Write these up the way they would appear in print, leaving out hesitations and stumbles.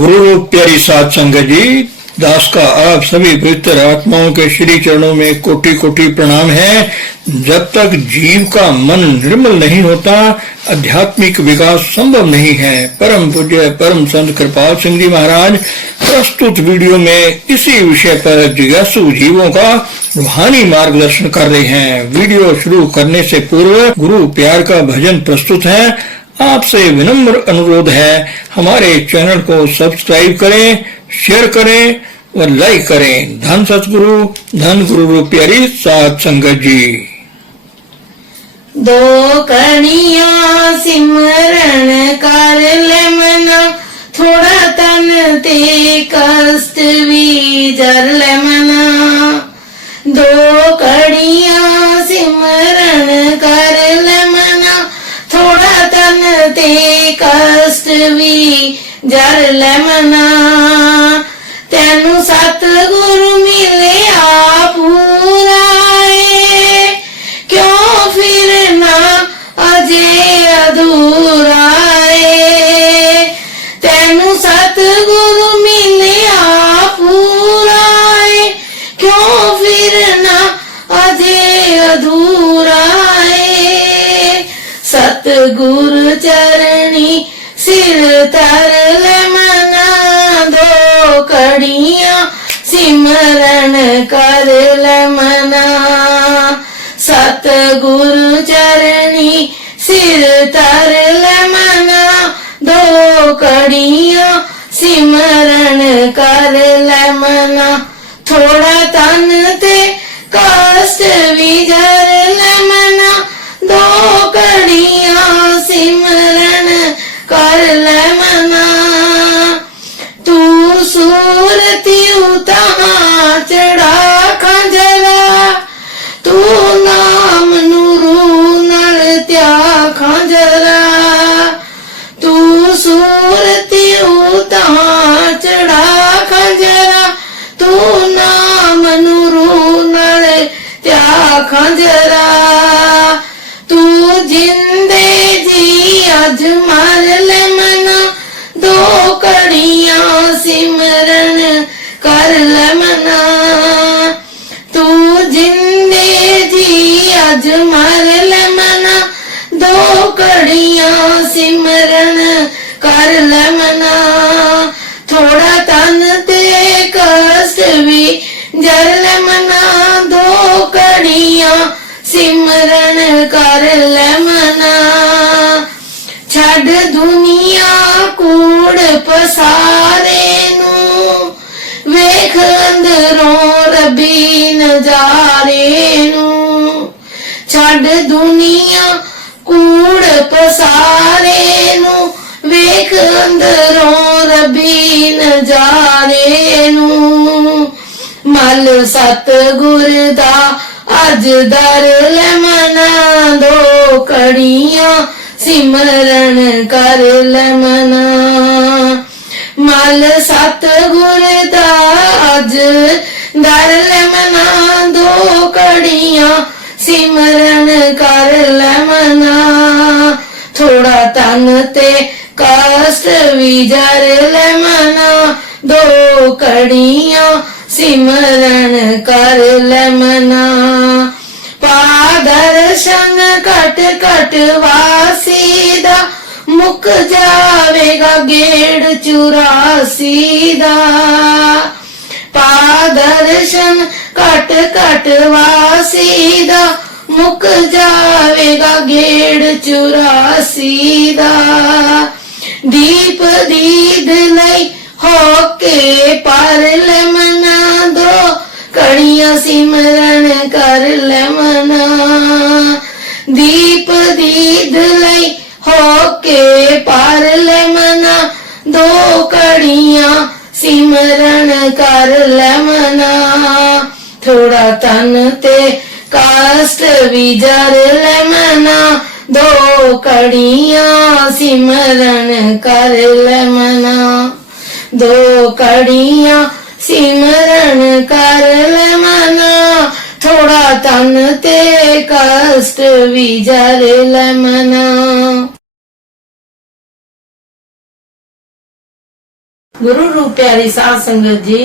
गुरु रूप प्यारी साध संगत जी, दास का आप सभी पवित्र आत्माओं के श्री चरणों में कोटि कोटि प्रणाम है। जब तक जीव का मन निर्मल नहीं होता, आध्यात्मिक विकास संभव नहीं है। परम पूज्य परम संत कृपाल सिंह जी महाराज प्रस्तुत वीडियो में इसी विषय पर जिज्ञासु जीवों का रूहानी मार्गदर्शन कर रहे हैं। वीडियो शुरू करने से पूर्व गुरु प्यार का भजन प्रस्तुत है। आपसे विनम्र अनुरोध है, हमारे चैनल को सब्सक्राइब करें, शेयर करें और लाइक करें। धन सतगुरु, धन गुरु रूप प्यारी साध संगत जी। दो कणियां सिमरन कर ले मना, थोड़ा तन ते कष्ट भी जर ले मना। दो कणियां सिमरन कर ले मना, थोड़ा तन ते कष्ट भी जर ले मना। तेनू सतगुरु मिले आप पूराए, क्यों फिर ना अजे अधूरा है। तेनू सतगुरु मिले आप पूराए, क्यों फिर ना अजे अधूरा है। सतगुरु चरणी सिर तर ले मना, दो कड़ियां सिमरन कर ले मना। सतगुरु चरणी सिर तर ले मना, दो कड़ियां सिमरन कर ले मना। थोड़ा तन ते कष्ट भी जर ले मना, दो कड़ियां सिमरन कर ले मना। तू सूरती उतां चढ़ा खंजरा, तू नाम नूरू नल त्या खंजरा। तू सूरती उतां चढ़ा खंजरा, तू नाम नूरू नल त्या खंजरा। तू जिंदे जी अज मर ले मना, दो कड़ियां सिमरन कर ले मना। तू जिंदे जी अज मर ले मना, दो कड़ियां सिमरन कर ले मना। थोड़ा तन ते कष्ट भी जर ले मना, दो कड़ियां सिमरन कर ले मना। छड़ दुनिया कूड़ पसारे नू, वेख अंदरों रबी नजारे नू। छड़ दुनिया कूड़ पसारे नू, वेख अंदरों रबी नजारे नू। मल सतगुर दा अज दर ले मना, दो कड़ियां सिमरन कर ले मना। मल सतगुर दा अज दर ले मना, दो कड़ियां सिमरन कर ले मना। थोड़ा तन ते कष्ट भी जर ले मना, दो कड़ियां सिमरन कर ले मना। पादर्शन कट कट वासी दा, मुक जावेगा गेड़ 84 दा। पादर्शन कट कट वासी दा, मुक जावेगा गेड़ 84 दा। दीप दीद लई होके पर ले मना, दो कड़ियां सिमरन कर ले मना। दीप दीद लई होके पर ले मना, दो कड़ियां सिमरन कर ले मना। थोड़ा तन ते कष्ट भी जर ले मना, दो कड़ियां सिमरन कर ले मना। दो कड़ियां सिमरन कर ले मना, थोड़ा तन ते कष्ट भी जर ले मना। गुरु रूप प्यारी साध संगत जी,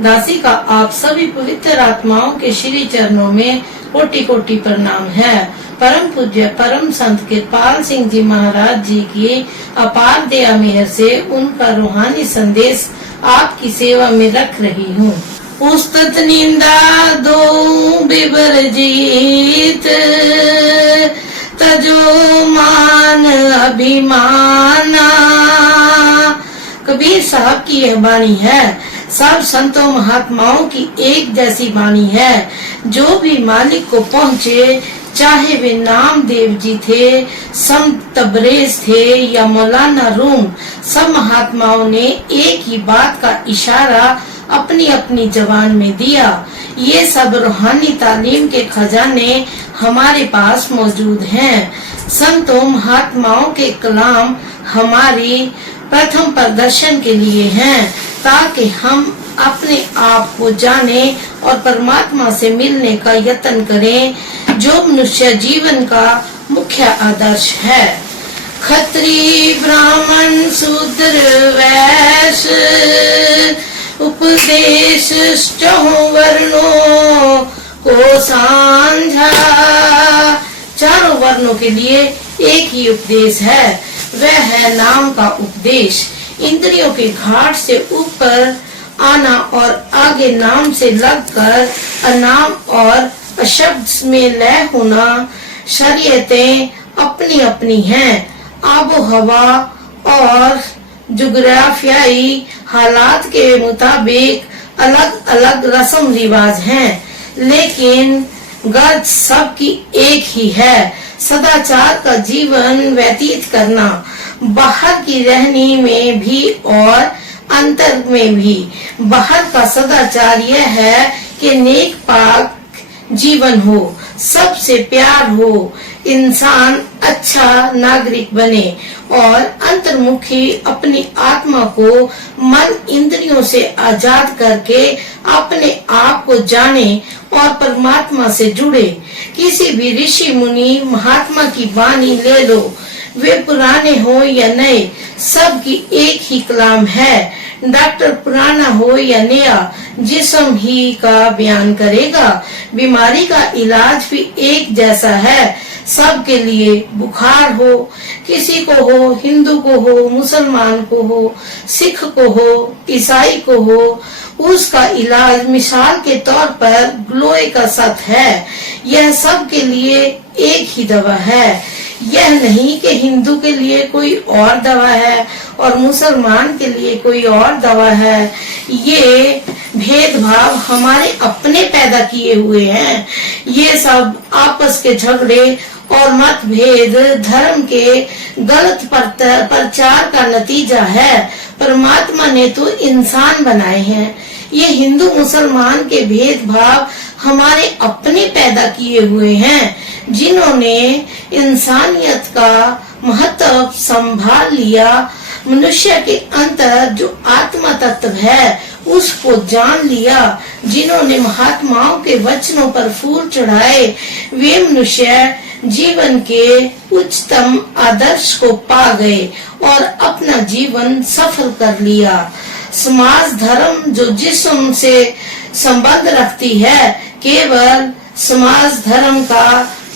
दासी का आप सभी पवित्र आत्माओं के श्री चरणों में कोटि कोटि प्रणाम है। परम पूज्य परम संत कृपाल सिंह जी महाराज जी की अपार दया मेहर से उनका रूहानी संदेश आपकी सेवा में रख रही हूँ। उस्तत निंदा दो विवर्जित, तजो मान अभिमाना। कबीर साहब की यह वाणी है। सब संतों महात्माओं की एक जैसी वाणी है। जो भी मालिक को पहुँचे, चाहे वे नामदेव जी थे, संत तबरेज थे या मौलाना रूम, सब महात्माओं ने एक ही बात का इशारा अपनी अपनी जबान में दिया। ये सब रूहानी तालीम के खजाने हमारे पास मौजूद हैं। संतों महात्माओं के कलाम हमारी प्रथम प्रदर्शन के लिए हैं, ताकि हम अपने आप को जाने और परमात्मा से मिलने का यत्न करें, जो मनुष्य जीवन का मुख्य आदर्श है। खत्री ब्राह्मण शूद्र वैश्य, उपदेश चहुं वर्णों को सांझा। चारों वर्णों के लिए एक ही उपदेश है, वह है नाम का उपदेश। इंद्रियों के घाट से ऊपर आना और आगे नाम से लगकर अनाम और अशब्द में लय होना। शरीयतें अपनी अपनी हैं। आबो हवा और जुग्राफियाई हालात के मुताबिक अलग अलग रस्म रिवाज हैं, लेकिन गर्ज सबकी एक ही है, सदाचार का जीवन व्यतीत करना, बाहर की रहनी में भी और अंतर में भी। बाहर का सदाचार यह है कि नेक पाक जीवन हो, सबसे प्यार हो, इंसान अच्छा नागरिक बने और अंतर्मुखी अपनी आत्मा को मन इंद्रियों से आजाद करके अपने आप को जाने और परमात्मा से जुड़े। किसी भी ऋषि मुनि महात्मा की वाणी ले लो, वे पुराने हो या नए, सबकी एक ही कलाम है। डॉक्टर पुराना हो या नया, जिस्म ही का बयान करेगा। बीमारी का इलाज भी एक जैसा है सबके लिए। बुखार हो, किसी को हो, हिंदू को हो, मुसलमान को हो, सिख को हो, ईसाई को हो, उसका इलाज मिसाल के तौर पर ग्लोए का सत है। यह सब के लिए एक ही दवा है। यह नहीं कि हिंदू के लिए कोई और दवा है और मुसलमान के लिए कोई और दवा है। ये भेदभाव हमारे अपने पैदा किए हुए हैं। ये सब आपस के झगड़े और मतभेद धर्म के गलत प्रचार का नतीजा है। परमात्मा ने तो इंसान बनाए हैं। ये हिंदू मुसलमान के भेदभाव हमारे अपने पैदा किए हुए हैं, जिन्होंने इंसानियत का महत्व संभाल लिया। मनुष्य के अंदर जो आत्मा तत्व है उसको जान लिया। जिन्होंने महात्माओं के वचनों पर फूल चढ़ाए, वे मनुष्य जीवन के उच्चतम आदर्श को पा गए और अपना जीवन सफल कर लिया। समाज धर्म जो जिस्म से संबंध रखती है, केवल समाज धर्म का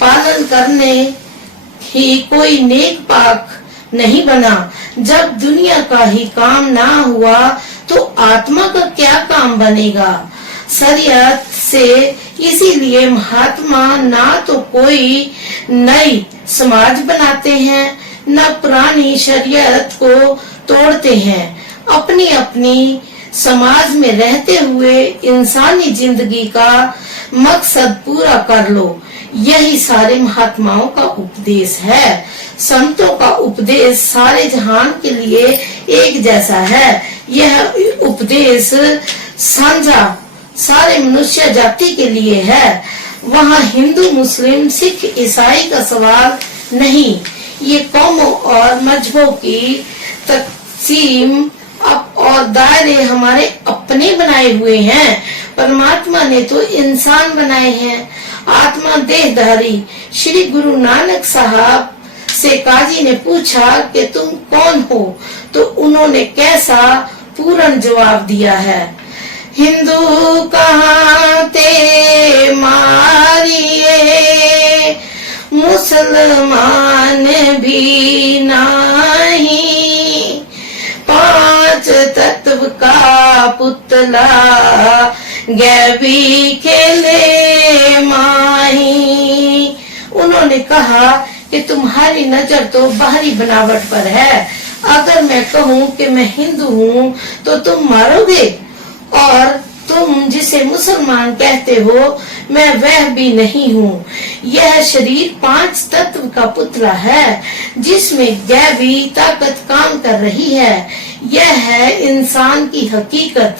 पालन करने ही कोई नेक पाक नहीं बना। जब दुनिया का ही काम ना हुआ तो आत्मा का क्या काम बनेगा। शरीयत से इसीलिए महात्मा ना तो कोई नई समाज बनाते हैं, न पुरानी शरीयत को तोड़ते हैं। अपनी अपनी समाज में रहते हुए इंसानी जिंदगी का मकसद पूरा कर लो। यही सारे महात्माओं का उपदेश है। संतों का उपदेश सारे जहान के लिए एक जैसा है। यह उपदेश साझा सारे मनुष्य जाति के लिए है। वहाँ हिंदू मुस्लिम सिख ईसाई का सवाल नहीं। ये कौमों और मजहबों की तकसीम और दायरे हमारे अपने बनाए हुए हैं। परमात्मा ने तो इंसान बनाए हैं, आत्मा देहधारी। श्री गुरु नानक साहब से काजी ने पूछा कि तुम कौन हो, तो उन्होंने कैसा पूर्ण जवाब दिया है। हिंदू कहाँ ते मारिए, मुसलमान भी नहीं, पांच तत्व का पुतला गैबी खेले माही। उन्होंने कहा कि तुम्हारी नजर तो बाहरी बनावट पर है। अगर मैं कहूँ कि मैं हिंदू हूँ तो तुम मारोगे, और तुम जिसे मुसलमान कहते हो मैं वह भी नहीं हूँ। यह शरीर पांच तत्व का पुतला है जिसमें गैबी ताकत काम कर रही है। यह है इंसान की हकीकत।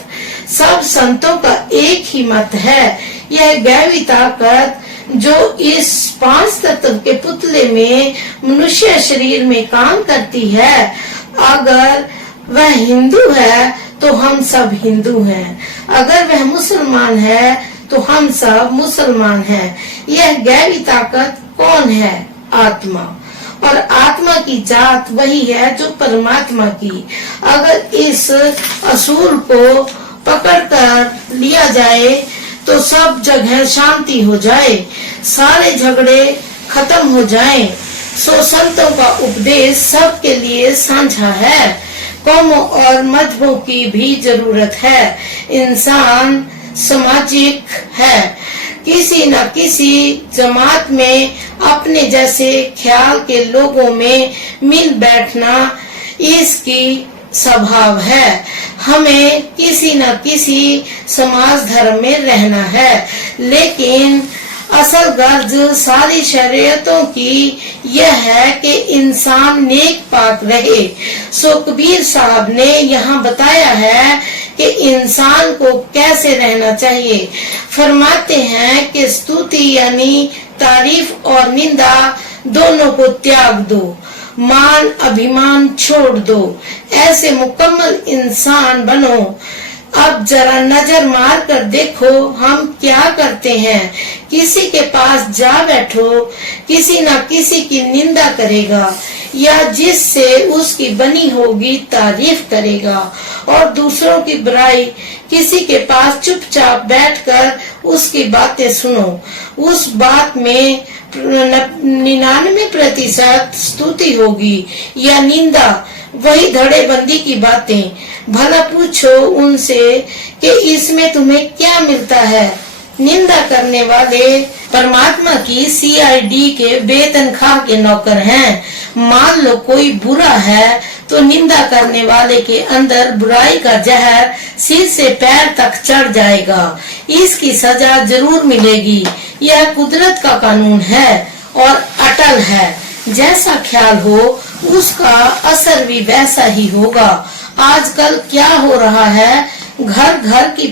सब संतों का एक ही मत है। यह गैबी ताकत जो इस पांच तत्व के पुतले में मनुष्य शरीर में काम करती है, अगर वह हिंदू है तो हम सब हिंदू हैं, अगर वह मुसलमान है तो हम सब मुसलमान हैं। यह गैबी ताकत कौन है? आत्मा। और आत्मा की जात वही है जो परमात्मा की। अगर इस असूल को पकड़ कर लिया जाए तो सब जगह शांति हो जाए, सारे झगड़े खत्म हो जाएं। सो संतों का उपदेश सबके लिए साझा है। कौमों और मजहबों की भी जरूरत है। इंसान सामाजिक है। किसी न किसी जमात में अपने जैसे ख्याल के लोगों में मिल बैठना इसकी स्वभाव है। हमें किसी न किसी समाज धर्म में रहना है, लेकिन असल गर्ज सारी शरीयतों की यह है कि इंसान नेक पाक रहे। सो कबीर साहब ने यहाँ बताया है कि इंसान को कैसे रहना चाहिए। फरमाते हैं कि स्तुति यानी तारीफ और निंदा दोनों को त्याग दो, मान अभिमान छोड़ दो, ऐसे मुकम्मल इंसान बनो। अब जरा नजर मार कर देखो हम क्या करते हैं। किसी के पास जा बैठो, किसी न किसी की निंदा करेगा या जिससे उसकी बनी होगी तारीफ करेगा, और दूसरों की बुराई किसी के पास चुपचाप बैठकर उसकी बातें सुनो। उस बात में 99% स्तुति होगी या निंदा, वही धड़ेबंदी की बातें। भला पूछो उनसे कि इसमें तुम्हें क्या मिलता है। निंदा करने वाले परमात्मा की CID के बेतनख्वाह के नौकर हैं। मान लो कोई बुरा है तो निंदा करने वाले के अंदर बुराई का जहर सिर से पैर तक चढ़ जाएगा। इसकी सजा जरूर मिलेगी। यह कुदरत का कानून है और अटल है। जैसा ख्याल हो उसका असर भी वैसा ही होगा। आजकल क्या हो रहा है, घर घर की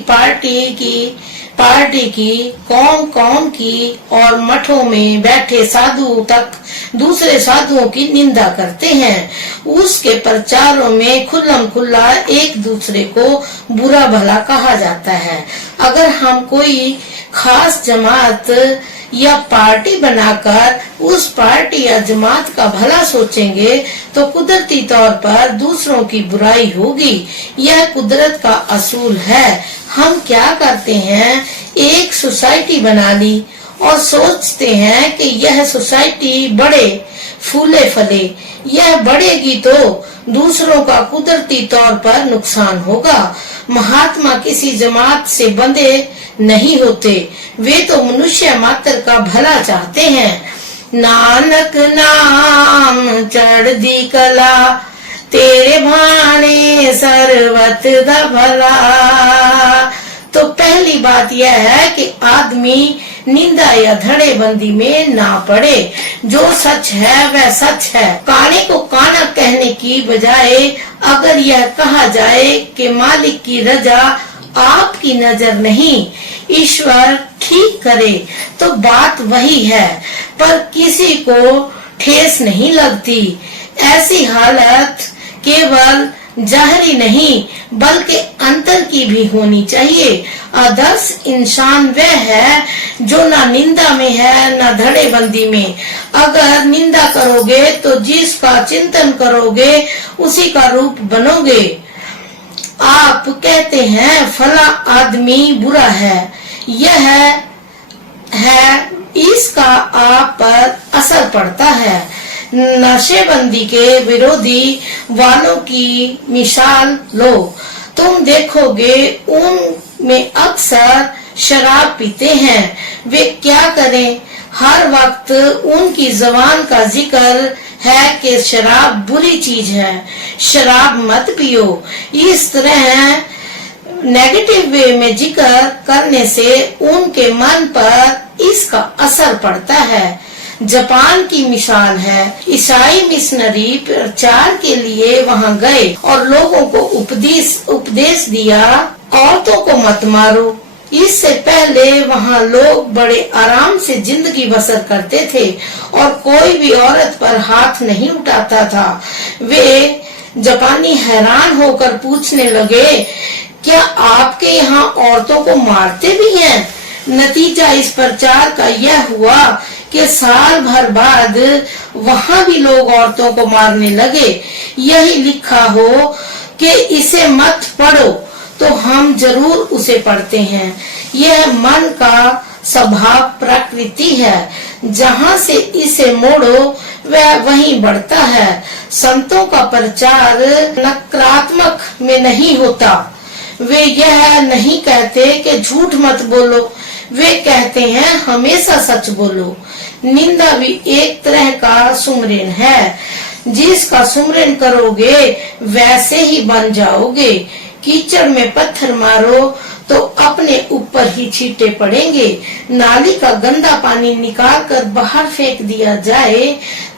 पार्टी की कौम की और मठों में बैठे साधु तक दूसरे साधुओं की निंदा करते हैं। उसके प्रचारों में खुल्लम खुल्ला एक दूसरे को बुरा भला कहा जाता है। अगर हम कोई खास जमात या पार्टी बनाकर उस पार्टी या जमात का भला सोचेंगे तो कुदरती तौर पर दूसरों की बुराई होगी। यह कुदरत का असूल है। हम क्या करते हैं, एक सोसाइटी बना ली और सोचते हैं कि यह सोसाइटी बढ़े फूले फले। यह बढ़ेगी तो दूसरों का कुदरती तौर पर नुकसान होगा। महात्मा किसी जमात से बंधे नहीं होते, वे तो मनुष्य मात्र का भला चाहते हैं। नानक नाम चढ़ दी कला, तेरे भाने सरवत दा भला। तो पहली बात यह है कि आदमी निंदा या धड़ेबंदी में ना पड़े। जो सच है वह सच है। काने को काना कहने की बजाय अगर यह कहा जाए कि मालिक की रजा आपकी नजर नहीं, ईश्वर ठीक करे, तो बात वही है, पर किसी को ठेस नहीं लगती। ऐसी हालत केवल जाहरी नहीं बल्कि अंतर की भी होनी चाहिए। आदर्श इंसान वह है जो ना निंदा में है ना धड़ेबंदी में। अगर निंदा करोगे तो जिसका चिंतन करोगे उसी का रूप बनोगे। आप कहते हैं फला आदमी बुरा है, यह है इसका आप पर असर पड़ता है। नशेबंदी के विरोधी वालों की मिसाल लो, तुम देखोगे उनमें अक्सर शराब पीते हैं। वे क्या करें, हर वक्त उनकी जुबान का जिक्र है कि शराब बुरी चीज है, शराब मत पियो। इस तरह नेगेटिव वे में जिक्र करने से उनके मन पर इसका असर पड़ता है। जापान की मिसाल है, ईसाई मिशनरी प्रचार के लिए वहां गए और लोगों को उपदेश दिया, औरतों को मत मारो। इससे पहले वहाँ लोग बड़े आराम से जिंदगी बसर करते थे और कोई भी औरत पर हाथ नहीं उठाता था। वे जापानी हैरान होकर पूछने लगे, क्या आपके यहाँ औरतों को मारते भी हैं? नतीजा इस प्रचार का यह हुआ कि साल भर बाद वहाँ भी लोग औरतों को मारने लगे। यही लिखा हो कि इसे मत पढ़ो तो हम जरूर उसे पढ़ते हैं। यह मन का स्वभाव प्रकृति है, जहाँ से इसे मोड़ो वह वहीं बढ़ता है। संतों का प्रचार नकारात्मक में नहीं होता। वे यह नहीं कहते कि झूठ मत बोलो, वे कहते हैं हमेशा सच बोलो। निंदा भी एक तरह का सुमरन है, जिसका सुमरन करोगे वैसे ही बन जाओगे। कीचड़ में पत्थर मारो तो अपने ऊपर ही छींटे पड़ेंगे। नाली का गंदा पानी निकालकर बाहर फेंक दिया जाए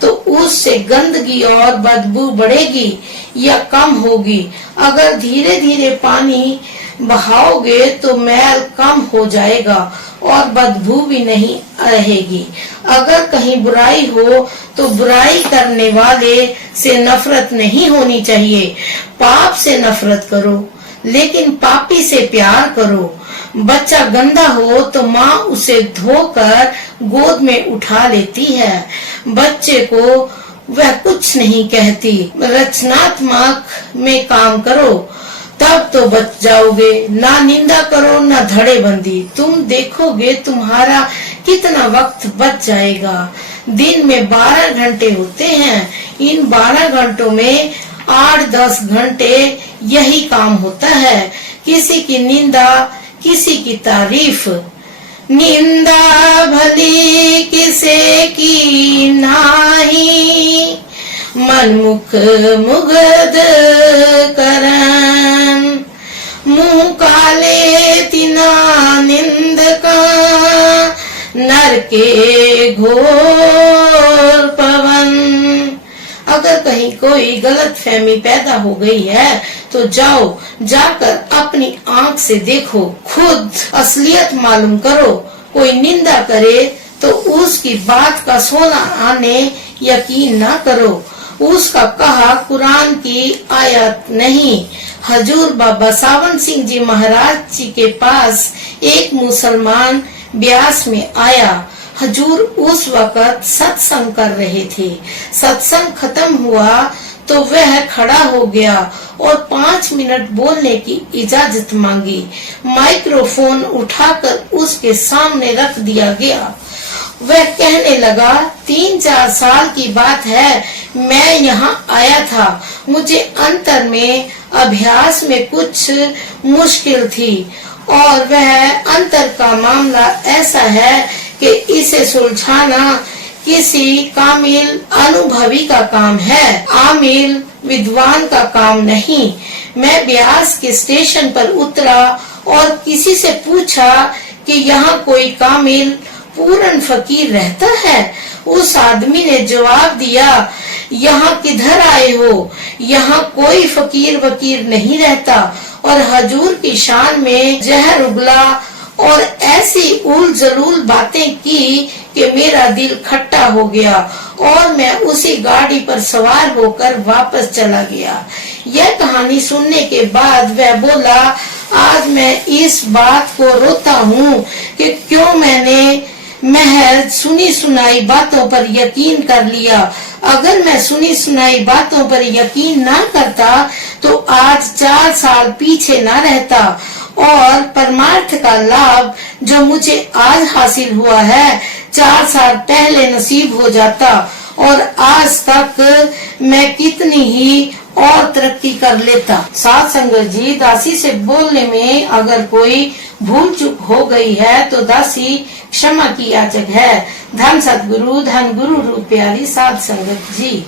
तो उससे गंदगी और बदबू बढ़ेगी या कम होगी। अगर धीरे धीरे पानी बहाओगे तो मैल कम हो जाएगा और बदबू भी नहीं रहेगी। अगर कहीं बुराई हो तो बुराई करने वाले से नफरत नहीं होनी चाहिए। पाप से नफरत करो लेकिन पापी से प्यार करो। बच्चा गंदा हो तो माँ उसे धोकर गोद में उठा लेती है। बच्चे को वह कुछ नहीं कहती। रचनात्मक में काम करो तब तो बच जाओगे। ना निंदा करो ना धड़ेबंदी। तुम देखोगे तुम्हारा कितना वक्त बच जाएगा। दिन में 12 घंटे होते हैं। इन 12 घंटों में 8-10 घंटे यही काम होता है। किसी की निंदा किसी की तारीफ। निंदा भली किसे की नाही, मन मुख मुग्ध करन। मुंह काले तिना निंदका, नर के घोर पवन। अगर कहीं कोई गलत फहमी पैदा हो गई है तो जाकर अपनी आंख से देखो, खुद असलियत मालूम करो। कोई निंदा करे तो उसकी बात का सोना आने यकीन न करो। उसका कहा कुरान की आयत नहीं। हजूर बाबा सावन सिंह जी महाराज जी के पास एक मुसलमान ब्यास में आया। हजूर उस वक़्त सत्संग कर रहे थे। सत्संग खत्म हुआ तो वह खड़ा हो गया और 5 मिनट बोलने की इजाजत मांगी। माइक्रोफोन उठाकर उसके सामने रख दिया गया। वह कहने लगा, 3-4 साल की बात है, मैं यहाँ आया था। मुझे अंतर में अभ्यास में कुछ मुश्किल थी और वह अंतर का मामला ऐसा है कि इसे सुलझाना किसी कामिल अनुभवी का काम है, आमिल विद्वान का काम नहीं। मैं ब्यास के स्टेशन पर उतरा और किसी से पूछा कि यहाँ कोई कामिल पूर्ण फकीर रहता है। उस आदमी ने जवाब दिया, यहाँ किधर आए हो? यहाँ कोई फकीर वकीर नहीं रहता। और हजूर की शान में जहर उगला और ऐसी उल जलूल बातें की कि मेरा दिल खट्टा हो गया और मैं उसी गाड़ी पर सवार होकर वापस चला गया। यह कहानी सुनने के बाद वह बोला, आज मैं इस बात को रोता हूँ कि क्यों मैंने महज सुनी सुनाई बातों पर यकीन कर लिया। अगर मैं सुनी सुनाई बातों पर यकीन ना करता तो आज 4 साल पीछे ना रहता और परमार्थ का लाभ जो मुझे आज हासिल हुआ है 4 साल पहले नसीब हो जाता और आज तक मैं कितनी ही और तरक्की कर लेता। साथ संगत जी, दासी से बोलने में अगर कोई भूल चूक हो गई है तो दासी क्षमा की याचक है। धन सतगुरु, धन गुरु रूप प्यारी साध संगत जी।